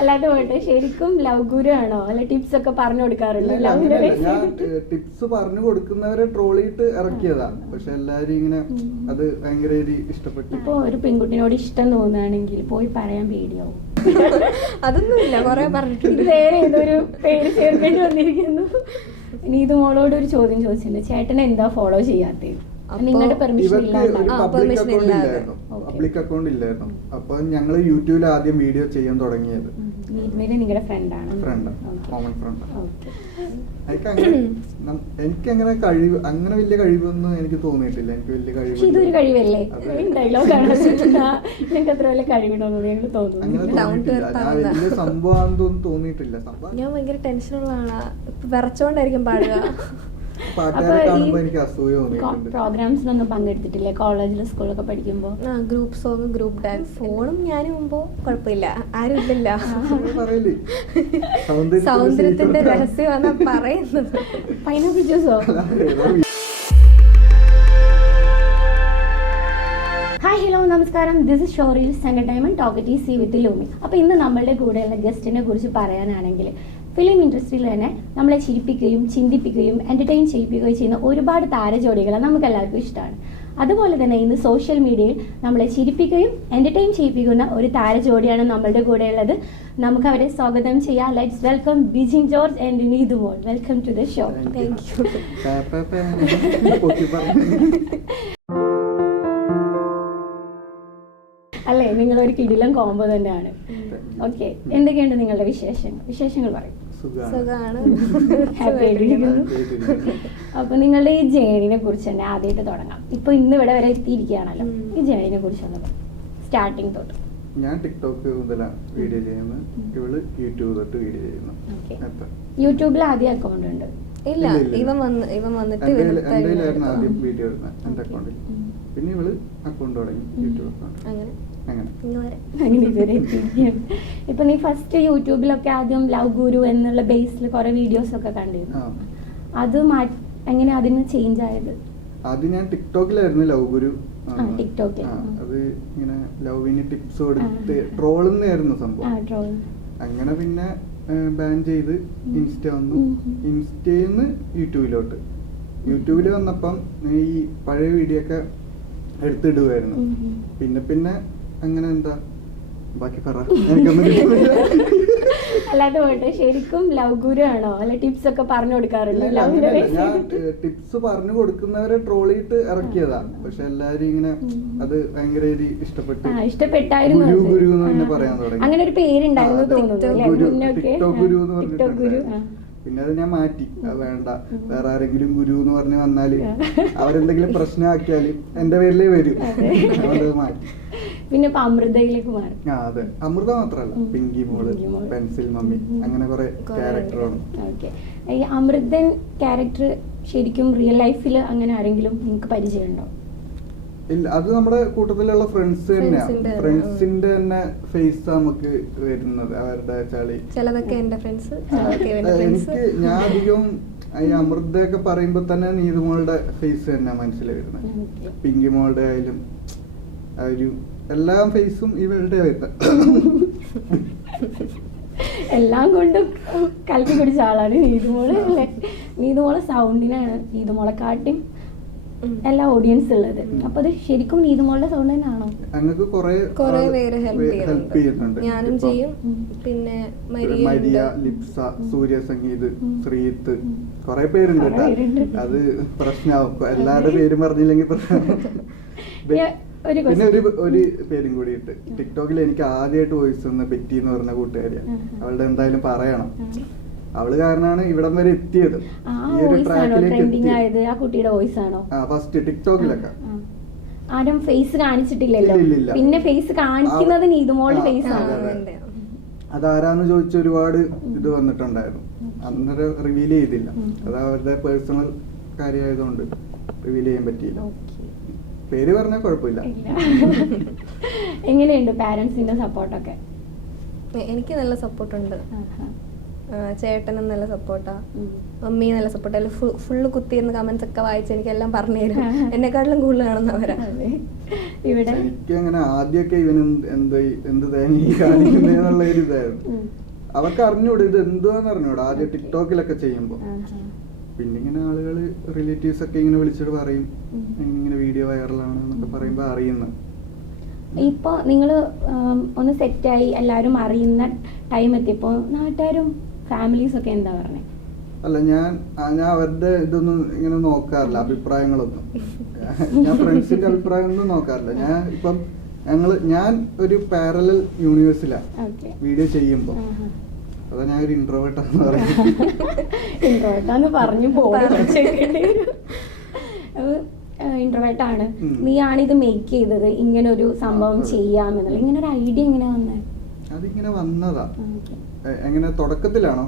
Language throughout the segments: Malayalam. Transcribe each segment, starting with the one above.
അല്ലാതെ പോട്ടെ, ശരിക്കും ലവ് ഗുരു ആണോ അല്ല ടിപ്സ് ഒക്കെ പറഞ്ഞു കൊടുക്കാറുണ്ടോ? ഞാൻ ടിപ്സ് പറഞ്ഞു കൊടുക്കുന്നവരെ ട്രോളിയിട്ട് ഇറക്കിയതാ. പക്ഷെ എല്ലാരും ഇങ്ങനെ അത് ഭയങ്കര ഇഷ്ടപ്പെട്ടു. ഇപ്പൊ ഒരു പെൺകുട്ടിനോട് ഇഷ്ടം തോന്നുകയാണെങ്കിൽ പോയി പറയാൻ പേടിയാവും? അതൊന്നുമില്ല, കൊറേ പറഞ്ഞിട്ടുണ്ട്. വേറെ ഏതൊരു പേര് ചേർക്കേണ്ടി വന്നിരിക്കുന്നു. ഇനി ഇത് മോളോട് ഒരു ചോദ്യം ചോദിച്ചിട്ടുണ്ട്, ചേട്ടനെ എന്താ ഫോളോ ചെയ്യാത്തത്? നിങ്ങളുടെ പെർമിഷൻ പബ്ലിക് അക്കൗണ്ട് ഇല്ലായിരുന്നു. അപ്പൊ ഞങ്ങള് യൂട്യൂബിൽ ആദ്യം വീഡിയോ ചെയ്യാൻ തുടങ്ങിയത്. നിങ്ങളുടെ ഫ്രണ്ടാണ്? Common friend. എനിക്കങ്ങനെ കഴിവ്, അങ്ങനെ വലിയ കഴിവൊന്നും എനിക്ക് തോന്നിയിട്ടില്ല. എനിക്ക് വലിയ കഴിവ് ഇതൊരു കഴിവല്ലേ? ഡയലോഗാണ്. നിങ്ങൾക്ക് അത്ര വലിയ കഴിവിടോന്ന് ഞങ്ങൾ തോന്നുന്നു. ഞാൻ വലിയ സംഭവമാണെന്നൊന്നും തോന്നിയിട്ടില്ല. ഞാൻ ഭയങ്കര ടെൻഷനുള്ള ആളാ, വിറച്ചോണ്ടായിരിക്കും പാടുക. പ്രോഗ്രാംസിനൊന്നും പങ്കെടുത്തിട്ടില്ലേ കോളേജിലും സ്കൂളിലൊക്കെ പഠിക്കുമ്പോ? ഗ്രൂപ്പ് സോങ്, ഗ്രൂപ്പ് ഡാൻസ്, ഫോണും ഞാനും മുമ്പോ കുഴപ്പമില്ല, ആരും ഇല്ലല്ലോ. സൗന്ദര്യത്തിന്റെ രഹസ്യമാണ് പറയുന്നത്. പൈനാപ്പിൾ ജ്യൂസോ? ഹായ്, ഹലോ, നമസ്കാരം. ദിസ് ഇസ് ഷോറിൽ എന്റർടൈൻമെന്റ് ടോക്കറ്റി സി വിത്ത് ലൂമി. അപ്പോൾ ഇന്ന് നമ്മളുടെ കൂടെയുള്ള ഗസ്റ്റിനെ കുറിച്ച് പറയാനാണെങ്കിൽ ഫിലിം ഇൻഡസ്ട്രിയിൽ തന്നെ നമ്മളെ ചിരിപ്പിക്കുകയും ചിന്തിപ്പിക്കുകയും എൻ്റർടൈൻ ചെയ്യിപ്പിക്കുകയും ചെയ്യുന്ന ഒരുപാട് താരജോഡികളെ നമുക്ക് എല്ലാവർക്കും ഇഷ്ടമാണ്. അതുപോലെ തന്നെ ഇന്ന് സോഷ്യൽ മീഡിയയിൽ നമ്മളെ ചിരിപ്പിക്കുകയും എൻ്റർടൈൻ ചെയ്യിപ്പിക്കുന്ന ഒരു താരജോഡിയാണ് നമ്മളുടെ കൂടെയുള്ളത്. നമുക്ക് അവരെ സ്വാഗതം ചെയ്യാം. Let's welcome Bijin George and Neethu Mol. Welcome to the show. Thank you. അല്ലേ, നിങ്ങളൊരു കിടിലം കോംബോ തന്നെയാണ്. ഓക്കെ, എന്തൊക്കെയുണ്ട് നിങ്ങളുടെ വിശേഷങ്ങൾ പറയും? ഹാപ്പി ആയിട്ടിരിക്കുന്നു. അപ്പൊ നിങ്ങളുടെ ഈ ജേണിനെ കുറിച്ച് തന്നെ ആദ്യമായിട്ട് തുടങ്ങാം. ഇപ്പൊ ഇന്ന് ഇവിടെ വരെ എത്തിയിരിക്കുകയാണല്ലോ, ഈ ജേണിനെ കുറിച്ച് സ്റ്റാർട്ടിങ് തൊട്ട്. ഞാൻ ടിക്ടോക്ക് മുതലാണ് വീഡിയോ ചെയ്യുന്നത്, ഇവള് യൂട്യൂബ് തൊട്ട് വീഡിയോ ചെയ്യുന്നു. യൂട്യൂബിൽ ആദ്യം അക്കൗണ്ട് ഉണ്ട്? ഇല്ല, ഇവൻ വന്നിട്ട് ആദ്യം വീഡിയോ ഇടുന്നത് എന്റെ അക്കൗണ്ടിൽ. പിന്നെ ഇവള് അക്കൗണ്ട് തുടങ്ങി, യൂട്യൂബ് അക്കൗണ്ട്. അങ്ങനെ ഇതുവരെ എത്തിയിരിക്കുകയാണ്. ഇപ്പൊ നീ ഫസ്റ്റ് യൂട്യൂബിലൊക്കെ ആദ്യം ലവ് ഗുരു എന്നുള്ള ബേസിൽ കുറെ വീഡിയോസ് ഒക്കെ കണ്ടിരുന്നു. അത് എങ്ങനെ അതിന് ചേഞ്ച് ആയത്? ആദ്യം ഞാൻ ടിക്ടോക്കിലായിരുന്നു ലവ് ഗുരു. ടിക്ടോക്കിൽ അത് ഇങ്ങനെ ലവിന് ടിപ്സ് കൊടുത്ത് ട്രോളുന്നായിരുന്നു സംഭവം. അങ്ങനെ പിന്നെ ബാൻ ചെയ്ത് ഇൻസ്റ്റ വന്നു. ഇൻസ്റ്റയിന്ന് യൂട്യൂബിൽ വന്നപ്പം ഈ പഴയ വീഡിയോ ഒക്കെ എടുത്തിടുമായിരുന്നു. പിന്നെ അങ്ങനെ എന്താ ബാക്കി പറ. അല്ലാതെ പോട്ടെ, ശരിക്കും ലവ് ഗുരു ആണോ അല്ല ടിപ്സ് ഒക്കെ പറഞ്ഞു കൊടുക്കാറുണ്ടോ? ഞാൻ ടിപ്സ് പറഞ്ഞു കൊടുക്കുന്നവരെ ട്രോളിയിട്ട് ഇറക്കിയതാ. പക്ഷെ എല്ലാരും ഇങ്ങനെ അത് ഭയങ്കര ഇഷ്ടപ്പെട്ടായിരുന്നു. ഗുരു എന്ന് പറയാൻ തുടങ്ങി. അങ്ങനെ ഒരു പേരുണ്ടായിരുന്നു തോന്നുന്നു, ടിക്ടോക്ക് ഗുരു എന്ന് പറഞ്ഞിട്ടുണ്ട്. പിന്നെ അത് ഞാൻ മാറ്റി, അത് വേണ്ട, വേറെ ആരെങ്കിലും ഗുരു എന്ന് പറഞ്ഞ് വന്നാല് അവരെന്തെങ്കിലും പ്രശ്നമാക്കിയാല് എന്റെ പേരിലേ വരും, അതുകൊണ്ട് മാറ്റി. പിന്നെ അമൃതയിലേക്ക് മാറി. അതെ, അമൃത മാത്രല്ല, പിങ്കി മോള്, പെൻസിൽ മമ്മി, അങ്ങനെ കുറെ ക്യാരക്ടറാണ്. ഈ അമൃതൻ ക്യാരക്ടർ ശരിക്കും റിയൽ ലൈഫിൽ അങ്ങനെ ആരെങ്കിലും നിങ്ങൾക്ക് പരിചയമുണ്ടോ? ഇല്ല, അത് നമ്മുടെ കൂട്ടത്തിലുള്ള ഫ്രണ്ട്സ് തന്നെയാണ്. ഫ്രണ്ട്സിന്റെ തന്നെ ഫേസ് നമുക്ക് വരുന്നത്, അവരുടെ ചളി. എനിക്ക് ഞാൻ അധികം ഈ അമൃതയൊക്കെ പറയുമ്പോ തന്നെ നീതുമോളുടെ ഫേസ് തന്നെ മനസ്സിൽ വരുന്നത്. പിങ്കി മോളുടെ ആയാലും ഒരു എല്ലാ ഫേസും ഇവരുടെ വരുന്നത്. എല്ലാം കൊണ്ടും കലക്കി പിടിച്ച ആളാണ് നീതുമോള് അല്ലേ? നീതുമോളെ സൗണ്ടിനാണ് നീതുമോളെ കാട്ടി എല്ലാ ഓഡിയൻസ് ഉള്ളത്. അപ്പൊ അത് ശരിക്കും നീതുമോളുടെ സൗണ്ട് തന്നെയാണോ? ഞങ്ങൾക്ക് കുറെ പേര് ഹെൽപ്പ് ചെയ്യുന്നുണ്ട്. ഞാനും ചെയ്യും. പിന്നെ മരിയ, ലിപ്സ, സൂര്യ സംഗീത്, ശ്രീത്ത്, കുറെ പേരുണ്ട് കേട്ടോ. അത് പ്രശ്നമാവും, എല്ലാവരുടെ പേരും പറഞ്ഞില്ലെങ്കിൽ പ്രശ്നം. പിന്നെ ഒരു പേരും കൂടി ഇട്ട് ടിക്ടോക്കിൽ എനിക്ക് ആദ്യമായിട്ട് വോയിസ് തന്ന ബെറ്റി എന്ന് പറഞ്ഞ കൂട്ടുകാരിയാണ്. അവളുടെ എന്തായാലും പറയണം, അവള് കാരണമാണ് ഇവിടം വരെ എത്തിയത്. ഈ ഒരു ട്രാക്കിലേക്ക് ഫസ്റ്റ് ടിക്ടോക്കിലൊക്കെ ആരും ഫേസ് കാണിച്ചിട്ടില്ലല്ലോ, പിന്നെ ഫേസ് കാണിക്കുന്നത് നീതുമോളുടെ ഫേസ് ആണ്. അതാരാന്ന് ചോദിച്ച ഒരുപാട് ഇത് വന്നിട്ടുണ്ടായിരുന്നു. അന്നേരം റിവീൽ ചെയ്തില്ല, അത് അവരുടെ പേഴ്സണൽ കാര്യമായതുകൊണ്ട് റിവീൽ ചെയ്യാൻ പറ്റിയില്ല. പേര് പറഞ്ഞാൽ കുഴപ്പമില്ല. എങ്ങനെയുണ്ട് പാരന്റ്സിന്റെ സപ്പോർട്ടൊക്കെ? എനിക്ക് നല്ല സപ്പോർട്ടുണ്ട്. ചേട്ടനും നല്ല സപ്പോർട്ടാ, മമ്മി നല്ല സപ്പോർട്ടാ. അല്ല ഫുള്ള് കുത്തിയിരുന്ന് കമന്റ്സ് ഒക്കെ വായിച്ച് എനിക്കെല്ലാം പറഞ്ഞു തരും. എന്നെക്കാട്ടിലും കൂടുതൽ കാണുന്നവരാ. ഇവിടെ എനിക്ക് അങ്ങനെ ആദ്യമൊക്കെ ഇവന് എന്ത് തേങ്ങ കാണിക്കുന്നുള്ള ഒരു ഇതായിരുന്നു. അവർക്ക് അറിഞ്ഞൂടെ ഇത് എന്തുവാന്ന് അറിഞ്ഞൂടാ ആദ്യം ടിക്ടോക്കിലൊക്കെ ചെയ്യുമ്പോ. പിന്നെ ഇങ്ങനെ ആളുകള് റിലേറ്റീവ്സ് ഒക്കെ ഇങ്ങനെ വിളിച്ചിട്ട് പറയും ഇങ്ങനെ വീഡിയോ വൈറലാണ് എന്നൊക്കെ പറയുമ്പോ അറിയുന്നു. ഇപ്പൊ നിങ്ങള് ഒന്ന് സെറ്റായി എല്ലാരും അറിയുന്ന ടൈം എത്തിയപ്പോ നാട്ടുകാരും ഫാമിലീസ് ഒക്കെ എന്താ പറഞ്ഞേ? അല്ല ഞാൻ അവരുടെ ഇതൊന്നും ഇങ്ങനെ നോക്കാറില്ല, അഭിപ്രായങ്ങളൊന്നും. ഞാൻ ഫ്രണ്ട്സിന്റെ അഭിപ്രായം ഒന്നും നോക്കാറില്ല. ഞാൻ ഒരു പാരലൽ യൂണിവേഴ്സിലാ വീഡിയോ ചെയ്യുമ്പോ. അതാ ഞാൻ ഒരു ഇൻട്രോവേർട്ടാന്ന് പറയുന്നത്. ഇൻട്രോവേർട്ടാന്ന് പറഞ്ഞു ഇൻട്രോവേർട്ടാണ്. നീയാണ് ഇത് മേക്ക് ചെയ്തത്, ഇങ്ങനെ ഒരു സംഭവം ചെയ്യാമെന്നുള്ള ഇങ്ങനെ ഒരു ഐഡിയ എങ്ങനെ വന്നേ? അതിങ്ങനെ വന്നതാ. എങ്ങനെ തുടക്കത്തിലാണോ?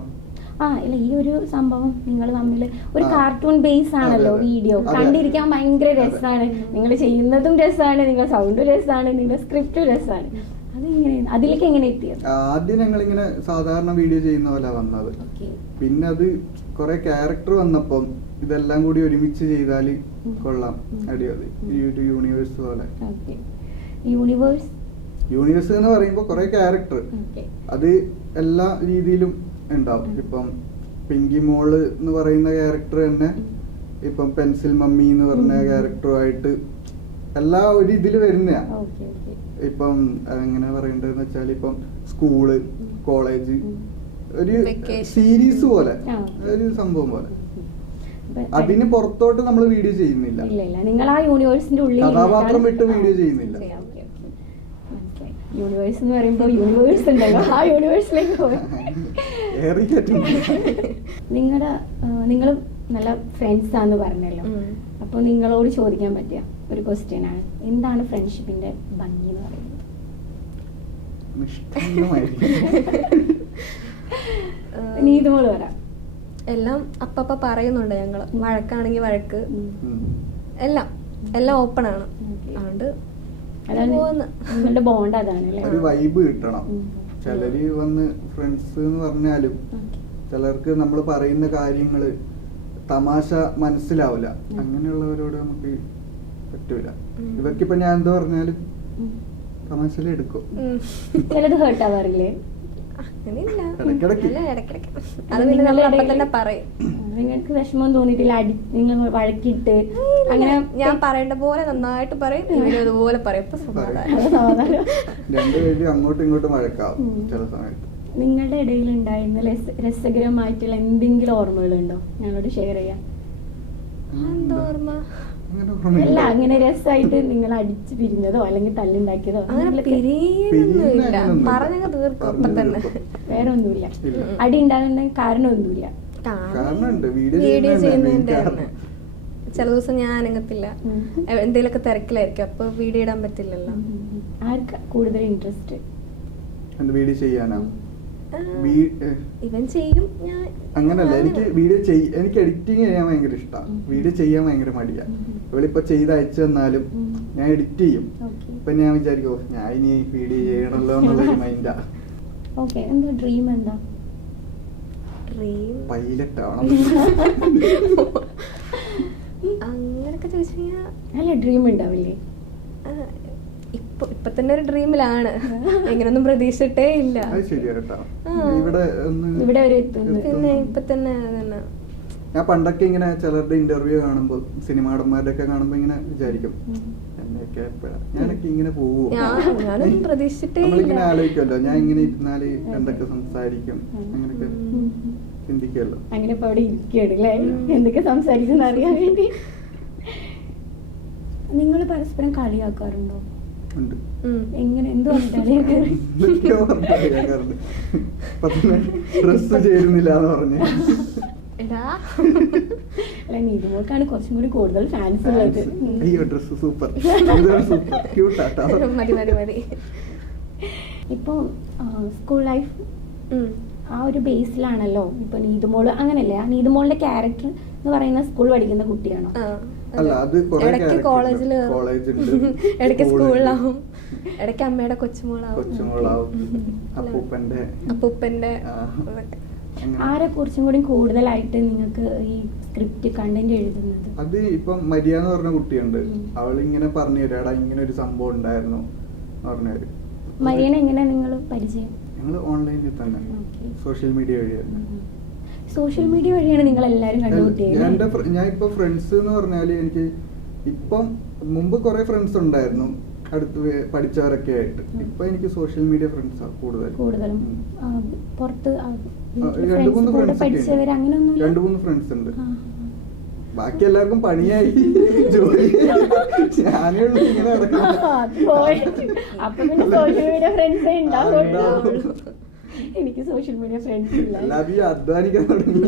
ഇല്ല, ഈ ഒരു സംഭവം നിങ്ങൾ തമ്മിൽ ഒരു കാർട്ടൂൺ ബേസ് ആണല്ലോ വീഡിയോ. കണ്ടിരിക്കാൻ ഭയങ്കര രസമാണ്, നിങ്ങൾ ചെയ്യുന്നതും രസമാണ്, നിങ്ങളുടെ സൗണ്ടും രസമാണ്, നിങ്ങളുടെ സ്ക്രിപ്റ്റും രസമാണ്. അതിലേക്ക് എങ്ങനെ എത്തിയത്? ആദ്യം ഞങ്ങൾ ഇങ്ങനെ സാധാരണ വീഡിയോ ചെയ്യുന്ന പോലെ വന്നത്. പിന്നെ അത് കുറെ ക്യാരക്ടർ വന്നപ്പം ഇതെല്ലാം കൂടി ഒരുമിച്ച് ചെയ്താല് കൊള്ളാം, അടിപൊളി ഒരു യൂണിവേഴ്സ് പോലെ. യൂണിവേഴ്സ് എന്ന് പറയുമ്പോ കുറെ ക്യാരക്ടർ, അത് എല്ലാ രീതിയിലും ഉണ്ടാവും. ഇപ്പം പിങ്കി മോള് എന്ന് പറയുന്ന ക്യാരക്ടർ തന്നെ ഇപ്പം പെൻസിൽ മമ്മി എന്ന് പറഞ്ഞ ക്യാരക്ടറുമായിട്ട് എല്ലാ ഒരു ഇതില് വരുന്നയാ. ഇപ്പം എങ്ങനെ പറയണ്ടെന്ന് വെച്ചാൽ ഇപ്പം സ്കൂള്, കോളേജ്, ഒരു സീരീസ് പോലെ ഒരു സംഭവം പോലെ. അതിന് പുറത്തോട്ട് നമ്മൾ വീഡിയോ ചെയ്യുന്നില്ല, നിങ്ങൾ ആ യൂണിവേഴ്സിന്റെ ഉള്ളിൽ കഥാപാത്രം വിട്ട് വീഡിയോ ചെയ്യുന്നില്ല. യൂണിവേഴ്സ് എന്ന് പറയുമ്പോൾ യൂണിവേഴ്സ് ഉണ്ടല്ലോ, ആ യൂണിവേഴ്സിലേക്ക് പോയി. നിങ്ങൾ നല്ല ഫ്രണ്ട്സ് ആന്ന് പറഞ്ഞല്ലോ. അപ്പൊ നിങ്ങളോട് ചോദിക്കാൻ പറ്റിയ ഒരു ക്വസ്റ്റ്യൻ ആണ്, എന്താണ് ഫ്രണ്ട്ഷിപ്പിന്റെ ഭംഗി എന്ന് പറയുന്നത്? നീ ഇതുപോലെ വരാം. എല്ലാം അപ്പപ്പ പറയുന്നുണ്ട് ഞങ്ങള്. വഴക്കാണെങ്കിൽ വഴക്ക്, എല്ലാം ഓപ്പൺ ആണ്. അതുകൊണ്ട് നിങ്ങളുടെ ബോണ്ട് അതാണ്. ഒരു വൈബ് കിട്ടണം. ചിലര് വന്ന് ഫ്രണ്ട്സ് എന്ന് പറഞ്ഞാലും ചിലർക്ക് നമ്മൾ പറയുന്ന കാര്യങ്ങള് തമാശ മനസ്സിലാവില്ല. അങ്ങനെയുള്ളവരോട് നമുക്ക് പറ്റൂല. ഇവർക്കിപ്പോ ഞാൻ എന്താ പറഞ്ഞാലും തമാശയിലെടുക്കും. ചിലത് ഹേർട്ട് ആവാറില്ലേ? നിങ്ങൾക്ക് വിഷമം തോന്നിയിട്ടില്ല? നിങ്ങൾ വഴക്കിട്ട് അങ്ങനെ ഞാൻ പറയേണ്ട പോലെ നന്നായിട്ട് പറയും, അതുപോലെ പറയും. രണ്ടുപേരും അങ്ങോട്ടും ഇങ്ങോട്ടും വഴക്കാവും ചില സമയത്ത്. നിങ്ങളുടെ ഇടയിൽ ഉണ്ടായിരുന്ന രസകരമായിട്ടുള്ള എന്തെങ്കിലും ഓർമ്മകളുണ്ടോ ഞങ്ങളോട് ഷെയർ ചെയ്യാം? അല്ല, അങ്ങനെ രസമായിട്ട് നിങ്ങൾ അടിച്ചു പിരിഞ്ഞതോ അല്ലെങ്കിൽ തല്ലുണ്ടാക്കിയതോ? വേറെ ഒന്നുമില്ല. അടി ഉണ്ടാകുന്ന കാരണമൊന്നുമില്ല. വീഡിയോ ചെയ്യുന്നതിന്റെ ചില ദിവസം ഞാൻ അനങ്ങത്തില്ല, എന്തെങ്കിലുമൊക്കെ തിരക്കിലായിരിക്കും, അപ്പൊ വീഡിയോ ഇടാൻ പറ്റില്ലല്ലോ. ആർക്കാ കൂടുതൽ ഇൻട്രസ്റ്റ് വീഡിയോ ചെയ്യാനാ? ഇവൻ ചെയ്യും, ഞാൻ അങ്ങനല്ല. എനിക്ക് എനിക്ക് എഡിറ്റിംഗ് ചെയ്യാൻ ഭയങ്കര ഇഷ്ടമാണ്, വീഡിയോ ചെയ്യാൻ ഭയങ്കര മടിയാ. ഇവളിപ്പോ ചെയ്ത് അയച്ചു തന്നാലും ഞാൻ എഡിറ്റ് ചെയ്യും. ഇപ്പൊ ഞാൻ വിചാരിക്കോ ഞാൻ ഇനി വീഡിയോ ചെയ്യണല്ലോ എന്നുള്ളൊരു മൈൻഡാ. ഡ്രീം എന്താ? പൈലറ്റ് ആവണം. അങ്ങനൊക്കെ ചോദിച്ചു കഴിഞ്ഞാ അല്ല, ഡ്രീം ഉണ്ടാവില്ലേ? ഇപ്പൊ തന്നെ ഒരു ഡ്രീമിലാണ്, എങ്ങനൊന്നും പ്രതീക്ഷിച്ചിട്ടേ ഇല്ല. ഇവിടെ പിന്നെ ഇപ്പൊ തന്നെ ഞാൻ പണ്ടൊക്കെ ഇങ്ങനെ ചിലരുടെ ഇന്റർവ്യൂ കാണുമ്പോൾ സിനിമാടന്മാരുടെ ഒക്കെ കാണുമ്പോ ഇങ്ങനെ വിചാരിക്കും എന്നൊക്കെ ഞാനൊക്കെ ഇങ്ങനെ പോവോ, ഞാനൊന്നും പ്രതീക്ഷിച്ചിട്ടേ നമ്മളിങ്ങനെ ആലോചിക്കുമല്ലോ ഞാൻ ഇങ്ങനെ ഇരുന്നാല് എന്തൊക്കെ സംസാരിക്കും അങ്ങനെയൊക്കെ ചിന്തിക്കുമല്ലോ. അങ്ങനെ ഇപ്പൊ അവിടെ ഇരിക്കുകയാണല്ലേ എന്തൊക്കെ സംസാരിക്കുന്ന അറിയാൻ വേണ്ടി. നിങ്ങൾ പരസ്പരം കളിയാക്കാറുണ്ടോ? എങ്ങനെ എന്ത് ഡ്രസ് ചേരുന്നില്ല എന്ന് പറഞ്ഞു. അല്ല, നീതുമോൾക്കാണ് കുറച്ചും കൂടി കൂടുതൽ ഫാൻസ് ഉള്ളത്. Dress super. ഇപ്പൊ സ്കൂൾ ലൈഫ് ആ ഒരു ബേസിലാണല്ലോ ഇപ്പൊ നീതുമോള്. അങ്ങനല്ലേ, നീതുമോളുടെ ക്യാരക്ടർ എന്ന് പറയുന്ന സ്കൂൾ പഠിക്കുന്ന കുട്ടിയാണോ? ഇടയ്ക്ക് കോളേജില്, ഇടയ്ക്ക് സ്കൂളിലാവും, ഇടയ്ക്ക് അമ്മയുടെ കൊച്ചുമോളാവും, അപ്പൂപ്പന്റെ. ആരെ കുറിച്ചും കൂടി കൂടുതലായിട്ട് നിങ്ങൾക്ക് ഈ സ്ക്രിപ്റ്റ് കണ്ടന്റ് എഴുതുന്നത്? അത് ഇപ്പം മരിയ എന്ന് പറഞ്ഞ കുട്ടിയുണ്ട്, അവളിങ്ങനെ പറഞ്ഞു തരാടാ ഇങ്ങനെ ഒരു സംഭവം ഉണ്ടായിരുന്നു പറഞ്ഞവര്. മരിയനെ എങ്ങനെ നിങ്ങൾ പരിചയം? ഞങ്ങൾ ഓൺലൈനിൽ തന്നെ, സോഷ്യൽ മീഡിയ വഴിയായിരുന്നു. സോഷ്യൽ മീഡിയ വഴിയാണ് നിങ്ങൾ എല്ലാരും കണ്ടുപിടിച്ചത്? ഞാൻ ഇപ്പൊ ഫ്രണ്ട്സ് എന്ന് പറഞ്ഞാല് എനിക്ക് ഇപ്പം മുമ്പ് കുറെ ഫ്രണ്ട്സ് ഉണ്ടായിരുന്നു അടുത്ത് പഠിച്ചവരൊക്കെ ആയിട്ട്. ഇപ്പൊ എനിക്ക് സോഷ്യൽ മീഡിയ ഫ്രണ്ട്സാണ് കൂടുതലും. പുറത്ത് രണ്ടു മൂന്ന് ഫ്രണ്ട്സ് ഉണ്ട്. ബാക്കി എല്ലാവർക്കും പണിയായി ജോലി, ഞാനേ ഉള്ളൂ ഇങ്ങനെ അപ്പൊ പിന്നെ സോഷ്യൽ മീഡിയ ഫ്രണ്ട്സേ ഉണ്ടാവുള്ളൂ. എനിക്ക് സോഷ്യൽ മീഡിയ ഫ്രണ്ട്സ് ഇല്ല. എല്ലാവരും അധ്വാനിക്കാൻ തുടങ്ങി.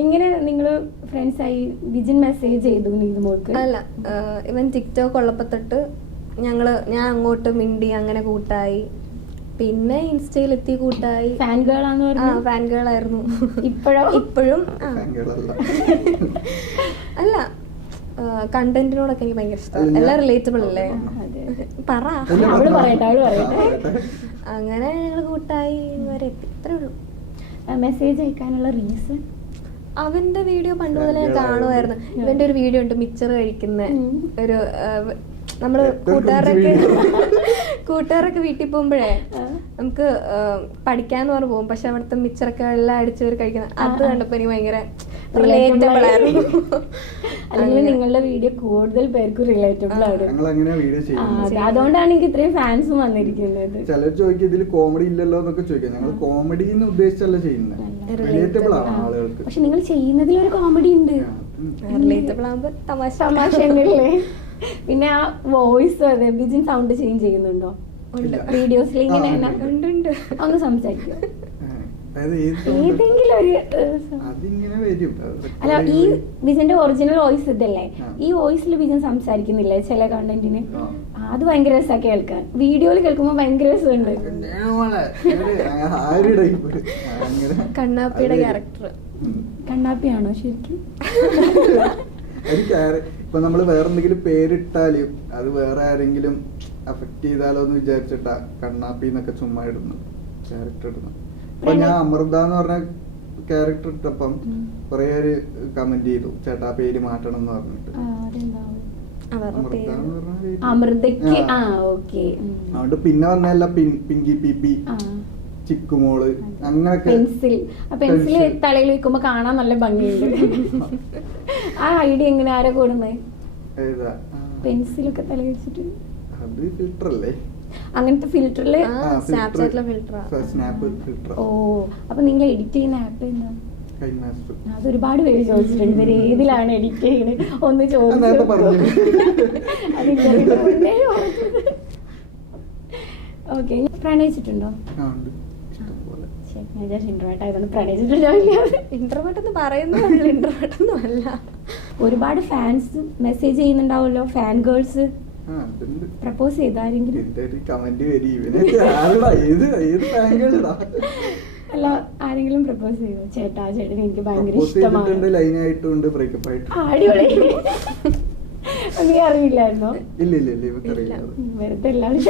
എങ്ങനെ നിങ്ങൾ ഫ്രണ്ട്സായി? വിജിൻ മെസ്സേജ് ചെയ്തു നീതുമോൾക്ക്? അല്ല, ഇവൻ ടിക്ടോക്ക് ഉള്ളപ്പോ തൊട്ട് ഞാൻ അങ്ങോട്ട് മിണ്ടി, അങ്ങനെ കൂട്ടായി. പിന്നെ ഇൻസ്റ്റയിലെത്തി കൂട്ടായി. ഫാൻ ഗേൾ ആണെന്ന് പറഞ്ഞു. ഫാൻ ഗേൾ ആയിരുന്നു. ഇപ്പോഴും അല്ല, കണ്ടന്റിനോടൊക്കെ എനിക്ക് ഭയങ്കര ഇഷ്ടമാണ്. എല്ലാം റിലേറ്റബിൾ അല്ലേ? പറ. അങ്ങനെ ഞങ്ങൾ കൂട്ടായി വരെ എത്തി. ഇത്രേ ഉള്ളൂ. മെസ്സേജ് അയക്കാനുള്ള റീസൺ? അവന്റെ വീഡിയോ പണ്ട് മുതലേ ഞാൻ കാണുമായിരുന്നു. ഇവന്റെ ഒരു വീഡിയോ ഉണ്ട്, മിച്ചർ കഴിക്കുന്ന ഒരു. നമ്മള് കൂട്ടുകാരൊക്കെ വീട്ടിൽ പോകുമ്പോഴേ നമുക്ക് പഠിക്കാന്ന് പറഞ്ഞു പോകും, പക്ഷെ അവിടുത്തെ മിച്ചറൊക്കെ എല്ലാം അടിച്ചവർ കഴിക്കുന്നത് അത് കണ്ടപ്പോ എനിക്ക് ഭയങ്കര റിലേറ്റബിൾ ആയിരുന്നു. അല്ലെങ്കിൽ നിങ്ങളുടെ വീഡിയോ കൂടുതൽ പേർക്ക് റിലേറ്റബിൾ ആണ്. അതുകൊണ്ടാണ് എനിക്ക് ഇത്രയും ഫാൻസും വന്നിരിക്കുന്നത്. ചിലർ ചോദിക്കും ഇതിൽ കോമഡി ഇല്ലല്ലോ എന്നൊക്കെ ചോദിക്കാം. ഞങ്ങൾ കോമഡി എന്ന് ഉദ്ദേശിച്ചല്ല ചെയ്യുന്നത്, റിലേറ്റബിൾ ആണ് ആളുകൾക്ക്. പക്ഷെ നിങ്ങൾ ചെയ്യുന്നതിൽ ഒരു കോമഡി ഉണ്ട്. റിലേറ്റബിൾ ആകുമ്പോ തമാശ ഉണ്ടല്ലേ? പിന്നെ ആ വോയിസ്, അതെ, ബിജിൻ സൗണ്ട് ചേഞ്ച് ചെയ്യുന്നുണ്ടോ വീഡിയോസിൽ? ഇങ്ങനെ ഒന്ന് സംസാരിക്കും ഏതെങ്കിലും ഒരു. അല്ല, ഈ ബിജിന്റെ ഒറിജിനൽ വോയിസ് ഇതല്ലേ? ഈ വോയിസിൽ ബിജിൻ സംസാരിക്കുന്നില്ലേ ചില കണ്ടന്റിന്? അത് ഭയങ്കര രസമാണ് കേൾക്കാൻ. വീഡിയോയിൽ കേൾക്കുമ്പോ ഭയങ്കര രസമുണ്ട്. കണ്ണാപ്പിയുടെ ക്യാരക്ടർ. കണ്ണാപ്പിയാണോ ശരിക്കും? ഇപ്പൊ നമ്മള് വേറെ എന്തെങ്കിലും പേരിട്ടാലും അത് വേറെ ആരെങ്കിലും അഫക്ട് ചെയ്താലോ എന്ന് വിചാരിച്ചിട്ടാ കണ്ണാപ്പി എന്നൊക്കെ ചുമ്മാ ഇടുന്നു, ക്യാരക്ടർ ഇടുന്നു. അപ്പൊ ഞാൻ അമൃത എന്ന് പറഞ്ഞ ക്യാരക്ടർ ഇട്ടപ്പം കൊറേ പേര് കമന്റ് ചെയ്തു, ചേട്ടാ പേര് മാറ്റണം എന്ന് പറഞ്ഞിട്ട്. അമൃതയ്ക്ക് അതുകൊണ്ട് പിന്നെ വന്നല്ല പിങ്കി പിബി, ചിക്കുമോള്, അങ്ങനൊക്കെ. പെൻസിൽ തലയിൽ വെക്കുമ്പോ കാണാൻ നല്ല ഭംഗിയുണ്ട്. ആ ഐഡിയ എങ്ങനെ ആരാ കൂടുന്നേ? പെൻസിലൊക്കെ തലയിൽ വെച്ചിട്ട് അത് ഫിൽറ്റർ അല്ലേ? അങ്ങനത്തെ ഫിൽറ്ററില്. ഓ, അപ്പൊ നിങ്ങൾ എഡിറ്റ് ചെയ്യുന്ന ആപ്പ് എന്താ? അത് ഒരുപാട് പേര് ചോദിച്ചിട്ടുണ്ട്, ഇവര് ഏതിലാണ് എഡിറ്റ് ചെയ്യുന്നത് ഒന്ന് ചോദിച്ചു. ഓക്കെ, പ്രണയിച്ചിട്ടുണ്ടോ? ഒരുപാട് ഫാൻസ് മെസ്സേജ് ചെയ്യുന്നുണ്ടാവല്ലോ, ഫാൻ ഗേൾസ്. പ്രപ്പോസ് ചെയ്താരെങ്കിലും? അല്ല, ആരെങ്കിലും പ്രപ്പോസ് ചെയ്തോ? ചേട്ടാ ചേട്ടൻ എനിക്ക് ഭയങ്കര ഇഷ്ടമാണ്. അടിപൊളി. നീ അറിയില്ലായിരുന്നോ? വെറുതെ എല്ലാവരും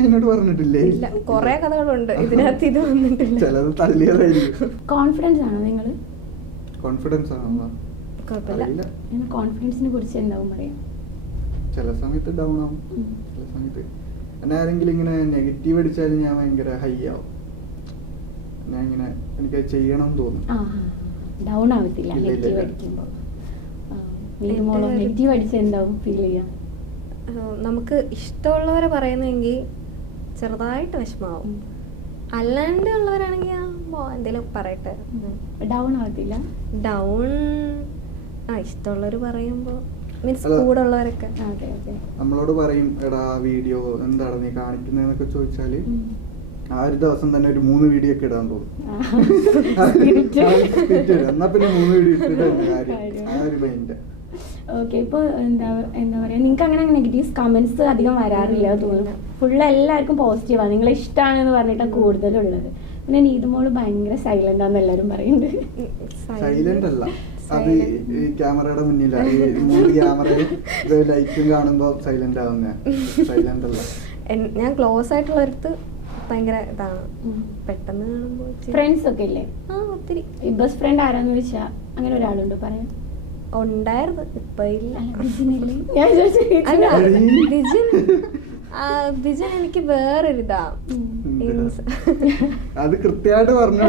എന്നോട് പറഞ്ഞിട്ടില്ലേ? കൊറേ കഥകളുണ്ട് ഇതിനകത്ത്, ഇത് വന്നിട്ടില്ല. ചിലത് തള്ളിയതായിരിക്കും. കോൺഫിഡൻസ് ആണോ നിങ്ങള്? കോൺഫിഡൻസ് ആണോ? കോൺഫിഡൻസിനെ കുറിച്ച് എന്താവും പറയാം? ചില സമയത്ത് ഡൗൺ ആവും, ചില സമയത്ത് എന്നെ ആരെങ്കിലും ഇങ്ങനെ നെഗറ്റീവ് അടിച്ചാലും ഞാൻ ഭയങ്കര ഹൈ ആവും. ഞാൻ ഇങ്ങനെ എനിക്ക് ചെയ്യണം തോന്നും. ഡൗൺ ആവത്തില്ല നെഗറ്റീവ് അടിക്കുമ്പോൾ? നെഗറ്റീവ് അടിച്ച എന്താവും ഫീൽ ചെയ്യാം? നമുക്ക് ഇഷ്ടമുള്ളവരെ പറയുന്നെങ്കിൽ ചെറുതായിട്ട് വിഷമാവും. അല്ലാണ്ട് ഉള്ളവരാണെങ്കിൽ എന്തേലും പറയട്ടെ. ഡൗൺ ആവത്തില്ല? ഡൗൺ ഇഷ്ടമുള്ളവർ പറയുമ്പോ മീൻസ് കൂടെ ഉള്ളവരൊക്കെ നമ്മളോട് പറയും, എടാ വീഡിയോ എന്താണ് നീ കാണിക്കുന്നതെന്നൊക്കെ ചോദിച്ചാല് ആ ഒരു ദിവസം തന്നെ ഒരു 3 വീഡിയോ ഒക്കെ ഇടാൻ തോന്നും. എന്നാ പിന്നെ 3 വീഡിയോ ഇട്ടിട്ട് കാര്യം, ആ ഒരു മൈൻഡ്. ഓക്കെ, ഇപ്പൊ എന്താ പറയാ, നിങ്ങൾക്ക് അങ്ങനെ നെഗറ്റീവ് കമന്റ്സ് അധികം വരാറില്ല തോന്നുന്നു. ഫുള്ള് എല്ലാവർക്കും പോസിറ്റീവാണ്, നിങ്ങളെ ഇഷ്ടമാണെന്ന് പറഞ്ഞിട്ടാണ് കൂടുതലുള്ളത്. പിന്നെ നീതുമോള് ഭയങ്കര സൈലന്റ് ആണെന്ന് എല്ലാരും പറയുന്നുണ്ട്. സൈലന്റ് അല്ല, അത് ഈ ക്യാമറയുടെ മുന്നിലാണ്. 3 ക്യാമറയും ലൈറ്റും കാണുമ്പോ സൈലന്റ് ആവുന്ന. സൈലന്റ് അല്ല. ഞാൻ ക്ലോസ് ആയിട്ടുള്ളവർക്ക് ഭയങ്കര ഇതാണ്. പെട്ടെന്ന് കാണുമ്പോ ഫ്രണ്ട്സ് ഒക്കെ ഇല്ലേ? ഒത്തിരി. ബെസ്റ്റ് ഫ്രണ്ട് ആരാന്ന് ചോദിച്ചാ അങ്ങനെ ഒരാളുണ്ട് പറയാൻ? ഉണ്ടായിരുന്നു, ഇപ്പൊ ഇല്ല. ഞാൻ അല്ല, ബിജൻ എനിക്ക് വേറൊരിതാ. അത് കൃത്യമായിട്ട് പറഞ്ഞു.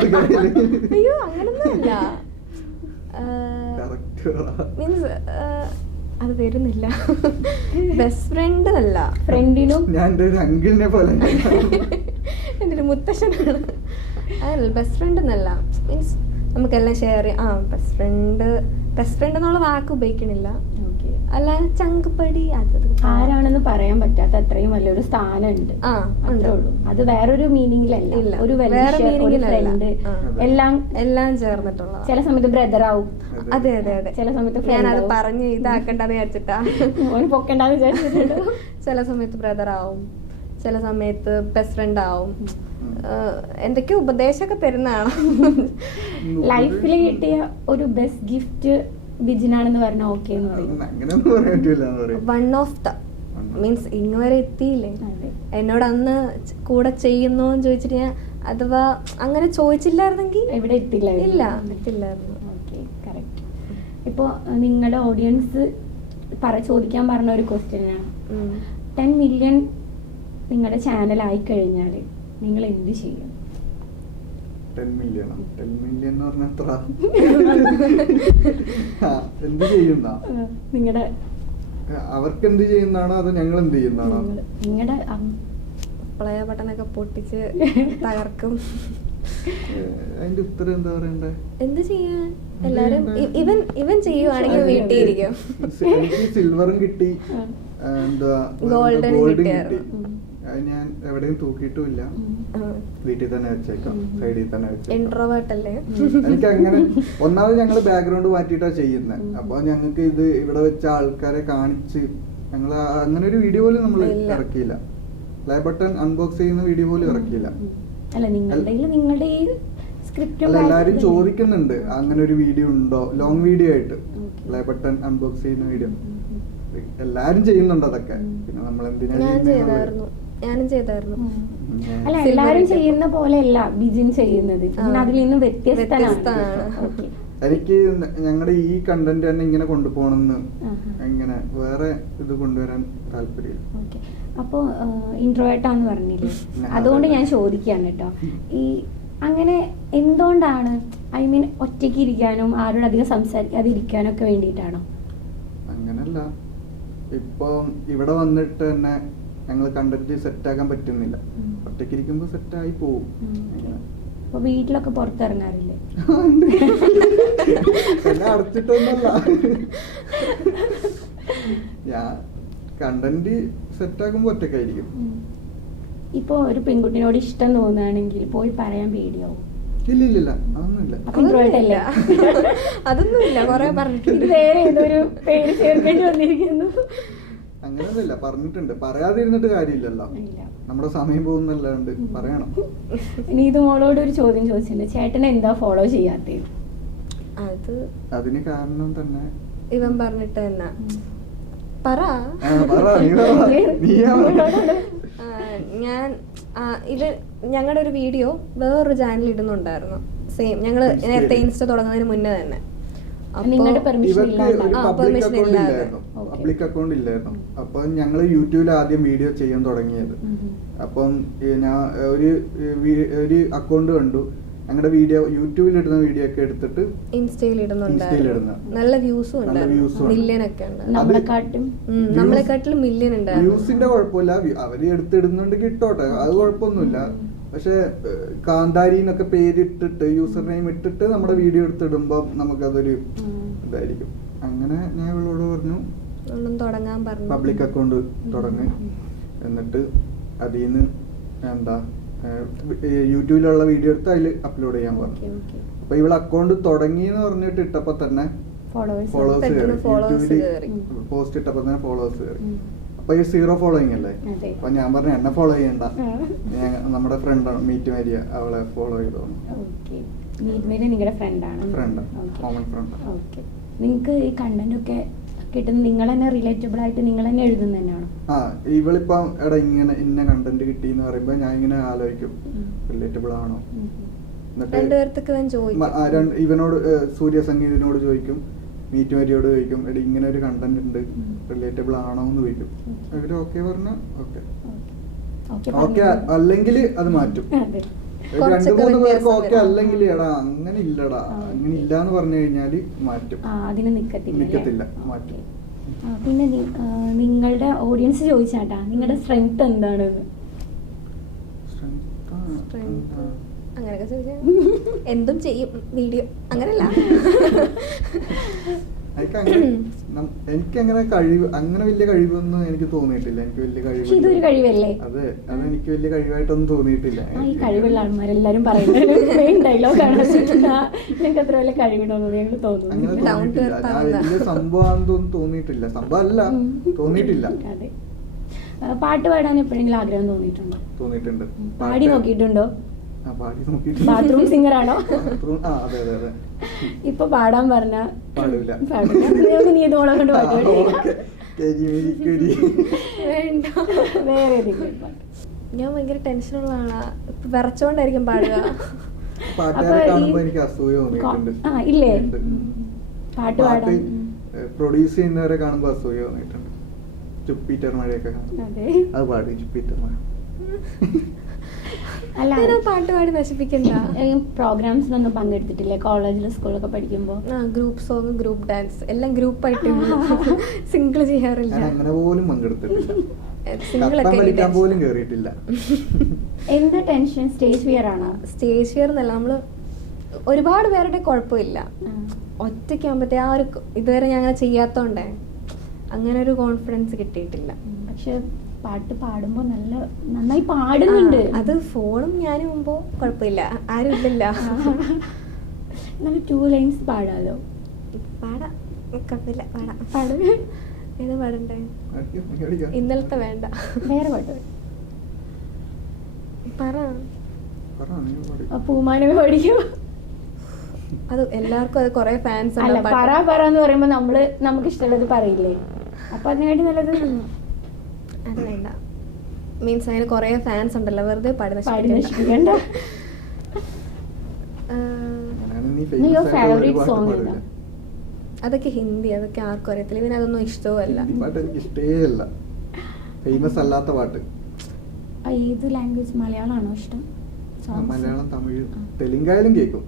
അയ്യോ അങ്ങനൊന്നുമല്ല, മീൻസ് അത് വരുന്നില്ല. ബെസ്റ്റ് ഫ്രണ്ട് അല്ല, ഫ്രണ്ടിനും ഞാൻ അങ്കിളിനെ പോലെ എൻ്റെ ഒരു മുത്തശ്ശനാണ്. അതല്ല, ബെസ്റ്റ് ഫ്രണ്ട് എന്നല്ല, മീൻസ് നമുക്കെല്ലാം ഷെയർ ചെയ്യാം. ബെസ്റ്റ് ഫ്രണ്ട് എന്നുള്ള വാക്ക് ഉപയോഗിക്കണില്ല, അല്ല ചങ്കപ്പടി. ആരാണെന്ന് പറയാൻ പറ്റാത്ത അത്രയും വലിയൊരു സ്ഥാനമുണ്ട്. അത് വേറൊരു മീനിങ്ങിലല്ല, ഒരു ഫ്രണ്ട്, എല്ലാം ചേർന്നിട്ടുള്ള. ചില സമയത്ത് ബ്രദർ ആവും. അതെ അതെ അതെ, ചില സമയത്ത് ഞാനത് പറഞ്ഞ് ഇതാക്കണ്ടെന്ന് വിചാരിച്ചിട്ടാ, പൊക്കണ്ടെന്ന് വിചാരിച്ചിട്ടുണ്ട്. ചില സമയത്ത് ബ്രദർ ആവും, ചില സമയത്ത് ബെസ്റ്റ് ഫ്രണ്ട് ആവും. എന്തൊക്കെയോ ഉപദേശമൊക്കെ തരുന്നതാണ്. ലൈഫിൽ കിട്ടിയ ഒരു ബെസ്റ്റ് ഗിഫ്റ്റ് ബിജിനാണെന്ന് പറഞ്ഞാൽ ഓക്കെ എന്ന് പറയും. വൺ ഓഫ് ദ മീൻസ് ഇങ്ങ് വരെ എത്തിയില്ലേ, എന്നോട് അന്ന് കൂടെ ചെയ്യുന്നോന്ന് ചോദിച്ചിട്ട് ഞാൻ അഥവാ അങ്ങനെ ചോദിച്ചില്ലായിരുന്നെങ്കിൽ എവിടെ എത്തില്ലായിരുന്നു. Okay, correct. ഇപ്പോൾ നിങ്ങളുടെ ഓഡിയൻസ് ചോദിക്കാൻ പറഞ്ഞ ഒരു ക്വസ്റ്റ്യനാണ്, 10 മില്യൺ നിങ്ങളുടെ ചാനൽ ആയി കഴിഞ്ഞാൽ നിങ്ങൾ എന്ത് ചെയ്യും? 10 മില്യൺ എന്ന് പറഞ്ഞാൽ എത്ര? എന്ത് ചെയ്യുന്ന നിങ്ങളുടെ അവർക്ക് എന്ത് ചെയ്യുന്നതാണോ അതോ ഞങ്ങൾ എന്ത് ചെയ്യുന്നതാണോ? നിങ്ങളുടെ പ്ലേ ബട്ടണൊക്കെ പൊട്ടിച്ച് തകർക്കും. അതിന്റെ ഉത്തരം എന്താ പറയണ്ടേ? എന്ത് ചെയ്യാൻ? എല്ലാരും ഇവൻ ചെയ്യുവാണെങ്കിൽ വീട്ടിൽ ഇരിക്കും. എനിക്ക് സിൽവറും കിട്ടി, എന്താ ഗോൾഡൻ കിട്ടി. ഞാൻ എവിടെയും തൂക്കിയിട്ടുമില്ല, വീട്ടിൽ തന്നെ വെച്ചേക്കാം, സൈഡിൽ തന്നെ വെച്ചേക്കാം. ഇൻട്രോവേർട്ട് അല്ലേ? എനിക്ക് അങ്ങനെ ഒന്നാമത് ഞങ്ങള് ബാക്ക്ഗ്രൗണ്ട് മാറ്റിയിട്ടാ ചെയ്യുന്നത്. അപ്പൊ ഞങ്ങൾക്ക് ഇത് ഇവിടെ വെച്ച ആൾക്കാരെ കാണിച്ച് ഞങ്ങൾ അങ്ങനെ ഒരു വീഡിയോ പോലും നമ്മൾ ഇറക്കിയില്ല. പ്ലേ ബട്ടൺ അൺബോക്സ് ചെയ്യുന്ന വീഡിയോ പോലും ഇറക്കിയില്ല. എല്ലാരും ചോദിക്കുന്നുണ്ട് അങ്ങനെ ഒരു വീഡിയോ ഉണ്ടോ, ലോങ് വീഡിയോ ആയിട്ട് പ്ലേ ബട്ടൺ അൺബോക്സ് ചെയ്യുന്ന വീഡിയോ. എല്ലാരും ചെയ്യുന്നുണ്ട് അതൊക്കെ. പിന്നെ നമ്മൾ ഞാനും ചെയ്തായിരുന്നു. അല്ല, എല്ലാരും ചെയ്യുന്ന പോലെയല്ല ബിജിൻ ചെയ്യുന്നത്, അതിൽ നിന്നും വ്യത്യസ്തമാണ്. എനിക്ക് ഞങ്ങളുടെ ഈ കണ്ടന്റ് തന്നെ ഇങ്ങനെ കൊണ്ടുപോകണമെന്ന്, ഇങ്ങനെ വേറെ ഇത് കൊണ്ടുവരാൻ താല്പര്യം. അപ്പോ ഇൻട്രോവേർട്ടാന്ന് പറഞ്ഞില്ലേ, അതുകൊണ്ട് ഞാൻ ചോദിക്കാണ് കേട്ടോ, ഈ അങ്ങനെ എന്തുകൊണ്ടാണ്, ഐ മീൻ ഒറ്റയ്ക്ക് ഇരിക്കാനും ആരോട് അധികം സംസാരിക്കാതിരിക്കാനും ഒക്കെ വേണ്ടിയിട്ടാണോ? അങ്ങനല്ല, ഇപ്പം ഇവിടെ വന്നിട്ട് തന്നെ ഞങ്ങൾ കണ്ടന്റ് സെറ്റ് ആക്കാൻ പറ്റുന്നില്ല. ഒറ്റയ്ക്ക് ഇരിക്കുമ്പോ സെറ്റ് ആയി പോവും. അപ്പൊ വീട്ടിലൊക്കെ പുറത്തിറങ്ങാറില്ലേ? എന്നെ അടച്ചിട്ടൊന്നല്ല, ഞാൻ കണ്ടന്റ് സെറ്റ് ആക്കുമ്പോ ഒറ്റയ്ക്കായിരിക്കും. ഇപ്പൊ ഒരു പെൺകുട്ടിനോട് ഇഷ്ടം തോന്നുകയാണെങ്കിൽ പോയി പറയാൻ പേടിയാവും? ഇല്ല, അതൊന്നുമില്ല. അതൊന്നുമില്ല, കൊറേ പറഞ്ഞിട്ടുണ്ട്. വേറെ ഏതൊരു പേര് ചേർക്കേണ്ടി വന്നിരിക്കുന്നു. അങ്ങനെയൊന്നുമില്ല, പറഞ്ഞിട്ടുണ്ട്. പറയാതിരുന്നിട്ട് കാര്യമില്ലല്ലോ, നമ്മുടെ സമയം പോകുന്നല്ലാണ്ട് പറയണം. ഇനി ഇത് മോളോട് ഒരു ചോദ്യം ചോദിച്ചിട്ടുണ്ട്, ചേട്ടനെ എന്താ ഫോളോ ചെയ്യാത്തത്? അതിന് കാരണം തന്നെ ഇവൻ പറഞ്ഞിട്ട് തന്നെ ഞാൻ ഞങ്ങളുടെ ഒരു വീഡിയോ വേറൊരു ചാനൽ ഇടുന്നുണ്ടായിരുന്നു, സെയിം ഞങ്ങള് നേരത്തെ ഇൻസ്റ്റ തുടങ്ങുന്നതിന് മുന്നേ തന്നെ. പബ്ലിക് അക്കൗണ്ട് ഇല്ലായിരുന്നു. അപ്പൊ ഞങ്ങള് യൂട്യൂബിൽ ആദ്യം വീഡിയോ ചെയ്യാൻ തുടങ്ങിയത്. അപ്പം ഞാൻ ഒരു അക്കൗണ്ട് കണ്ടു, ഞങ്ങളുടെ വീഡിയോ യൂട്യൂബിൽ ഇടുന്ന വീഡിയോ ഒക്കെ എടുത്തിട്ട് ഇൻസ്റ്റയിൽ ഇടുന്നുണ്ടായിരുന്നു. നല്ല വ്യൂസും ഉണ്ടായിരുന്നു, മില്യൺ ഒക്കെ ഉണ്ട്. നമ്മളെക്കാട്ടിലും മില്യൺ ഉണ്ടായിരുന്നു. വ്യൂസിന്റെ കുഴപ്പമില്ല, അവര് എടുത്തിടുന്നുണ്ട്, കിട്ടോട്ടെ, അത് കുഴപ്പമൊന്നുമില്ല. പക്ഷെ കാന്താരിന്നൊക്കെ പേരിട്ടിട്ട് യൂസർ നെയിം ഇട്ടിട്ട് നമ്മുടെ വീഡിയോ എടുത്തിടുമ്പോ നമുക്കതൊരു ഇതായിരിക്കും. അങ്ങനെ ഞാൻ ഇവളോട് പറഞ്ഞു പബ്ലിക് അക്കൗണ്ട് തുടങ്ങി, എന്നിട്ട് അതിൽ നിന്ന് എന്താ യൂട്യൂബിലുള്ള വീഡിയോ എടുത്ത് അതിൽ അപ്ലോഡ് ചെയ്യാൻ പറഞ്ഞു. അപ്പൊ ഇവള് അക്കൗണ്ട് തുടങ്ങി എന്ന് പറഞ്ഞിട്ട് ഇട്ടപ്പോ തന്നെ ഫോളോവേഴ്സ് കയറി, യൂട്യൂബില് പോസ്റ്റ് ഇട്ടപ്പോ തന്നെ ഫോളോവേഴ്സ് കയറി. അപ്പൊ ഈ 0 ഫോളോയിങ് അല്ലേ? അപ്പൊ ഞാൻ പറഞ്ഞു എന്നെ ഫോളോ ചെയ്യണ്ട, നമ്മുടെ ഫ്രണ്ടാണ് മീറ്റ് മാരിയ, അവളെ ഫോളോ ചെയ്തോ. Friend, common friend. നിങ്ങൾക്ക് ഈ കണ്ടന്റ് ഒക്കെ കിട്ടുന്ന നിങ്ങൾ തന്നെ റിലേറ്റബിൾ ആയിട്ട് നിങ്ങൾ തന്നെ എഴുതുന്ന തന്നെയാണോ? ആ ഇവളിപ്പം എടാ ഇങ്ങനെ ഇന്ന കണ്ടന്റ് കിട്ടിയെന്ന് പറയുമ്പോ ഞാൻ ഇങ്ങനെ ആലോചിക്കും റിലേറ്റബിൾ ആണോ, എന്നിട്ട് ഇവനോട് സൂര്യ സംഗീതിനോട് ചോദിക്കും, മീറ്റ് മരിയോട് ചോദിക്കും, എടി ഇങ്ങനെ ഒരു കണ്ടന്റ് ഉണ്ട് റിലേറ്റബിൾ ആണോ എന്ന് ചോദിക്കും. അവര് ഓക്കെ പറഞ്ഞ ഓക്കെ, അല്ലെങ്കിൽ അത് മാറ്റും. 2-3 പേർക്ക് ഓക്കെ അല്ലെങ്കിൽ എടാ അങ്ങനെ ഇല്ലടാ അങ്ങനെ ഇല്ലാന്ന് പറഞ്ഞു കഴിഞ്ഞാല് മാറ്റും, അതിന് നിക്കത്തില്ല, മാറ്റും. പിന്നെ നിങ്ങളുടെ ഓഡിയൻസ് ചോദിച്ചാട്ടാ നിങ്ങളുടെ സ്ട്രെങ്ത് എന്താണ്? അങ്ങനെയൊക്കെ ചോദിച്ചാൽ എന്തും ചെയ്യും വീഡിയോ, അങ്ങനല്ല. എനിക്കങ്ങനെ കഴിവ്, അങ്ങനെ വലിയ കഴിവൊന്നും എനിക്ക് തോന്നിയിട്ടില്ല. എനിക്ക് വലിയ കഴിവല്ലേ? അതെ, അത് എനിക്ക് വലിയ കഴിവായിട്ടൊന്നും തോന്നിയിട്ടില്ല. ഈ കഴിവുള്ള ആൾമാരെല്ലാരും പറയുന്നത് ഡയലോഗാണ്, നിങ്ങൾക്ക് അത്ര വലിയ കഴിവിടോന്ന് ഞങ്ങൾ തോന്നുന്നു. അങ്ങനെ വലിയ സംഭവം തോന്നിയിട്ടില്ല, സംഭവമല്ല തോന്നിയിട്ടില്ല. അതെ, പാട്ട് പാടാൻ എപ്പോഴെങ്കിലും ആഗ്രഹം തോന്നിയിട്ടുണ്ടോ? തോന്നിയിട്ടുണ്ട്. പാടി നോക്കിയിട്ടുണ്ടോ? ബാത്റൂം സിംഗർ ആണോ? അതെ അതെ അതെ. ഇപ്പൊ പാടാൻ പറഞ്ഞ പാടില്ല. നീ ഇതോളം കൊണ്ട് പാടുക, വേറെ ഏതെങ്കിലും പാട്ട്? ഞാൻ ഭയങ്കര ടെൻഷനുള്ള ആളാ, വിറച്ചോണ്ടായിരിക്കും പാടുക. ഇല്ലേ പാട്ട് പാടാൻ പ്രൊഡ്യൂസ് ചെയ്യുന്നവരെ കാണുമ്പോ അസൂയ തോന്നിയിട്ടുണ്ട്. ജുപ്പിറ്റർ മഴയൊക്കെ അത് പാടി, ജുപ്പിറ്റർ മഴ. അല്ല, പാട്ട് പാടി നശിപ്പിക്കണ്ട. പ്രോഗ്രാംസിനൊന്നും പങ്കെടുത്തിട്ടില്ലേ കോളേജിലും സ്കൂളൊക്കെ പഠിക്കുമ്പോ? ഗ്രൂപ്പ് സോങ്, ഗ്രൂപ്പ് ഡാൻസ് എല്ലാം ഗ്രൂപ്പായിട്ട്, സിംഗിൾ ചെയ്യാറില്ല. അങ്ങനെ പോലും പങ്കെടുത്തിട്ടില്ല, സിംഗിളൊക്കെ പോലും കേറിയിട്ടില്ല. എന്താ ടെൻഷൻ? സ്റ്റേജ് ഫിയർ ആണോ? സ്റ്റേജ് ഫിയർ എന്നല്ല, നമ്മള് ഒരുപാട് പേരുടെ കുഴപ്പമില്ല, ഒറ്റയ്ക്കാകുമ്പത്തേ ആ ഒരു ഇതുവരെ ഞങ്ങൾ ചെയ്യാത്തോണ്ടേ അങ്ങനെ ഒരു കോൺഫിഡൻസ് കിട്ടിയിട്ടില്ല. പക്ഷെ പാട്ട് പാടുമ്പോ നന്നായി പാടുന്നുണ്ട്. അത് ഫോണും ഞാനും മുമ്പോ കുഴപ്പമില്ല, ആരും ഇല്ലല്ലോ. നല്ല 2 ലൈൻസ് പാടാലോ? പാടാം, കുഴപ്പമില്ല, പാടാം. ഏതാ പാടണ്ടേ? ഇന്നലത്തെ വേണ്ട, വേറെ പാട്ട് പറ. പൂമാനമേ പഠിക്കോ? അത് എല്ലാവർക്കും അത് കൊറേ ഫാൻസ് അല്ല, പറയാന്ന് പറയുമ്പോ നമുക്ക് ഇഷ്ടമുള്ളത് പറയില്ലേ, അപ്പൊ അതിനായിട്ട് നല്ലത് അത് വേണ്ട. മീൻസ് അതിന് കൊറേ ഫാൻസ് ഉണ്ടല്ലോ, വെറുതെ പാടി നശിപ്പിക്കണ്ട. ഫേവറേറ്റ് സോങ് ഏതാ? അതൊക്കെ ഹിന്ദി, അതൊക്കെ ആർക്കും അറിയത്തില്ല, പിന്നെ അതൊന്നും ഇഷ്ടവുമല്ല. ഫേമസ് അല്ലാത്ത പാട്ട് ഏത് ലാംഗ്വേജ്? മലയാളമാണോ ഇഷ്ടം? മലയാളം, തമിഴ്, തെലുങ്കായാലും കേൾക്കും,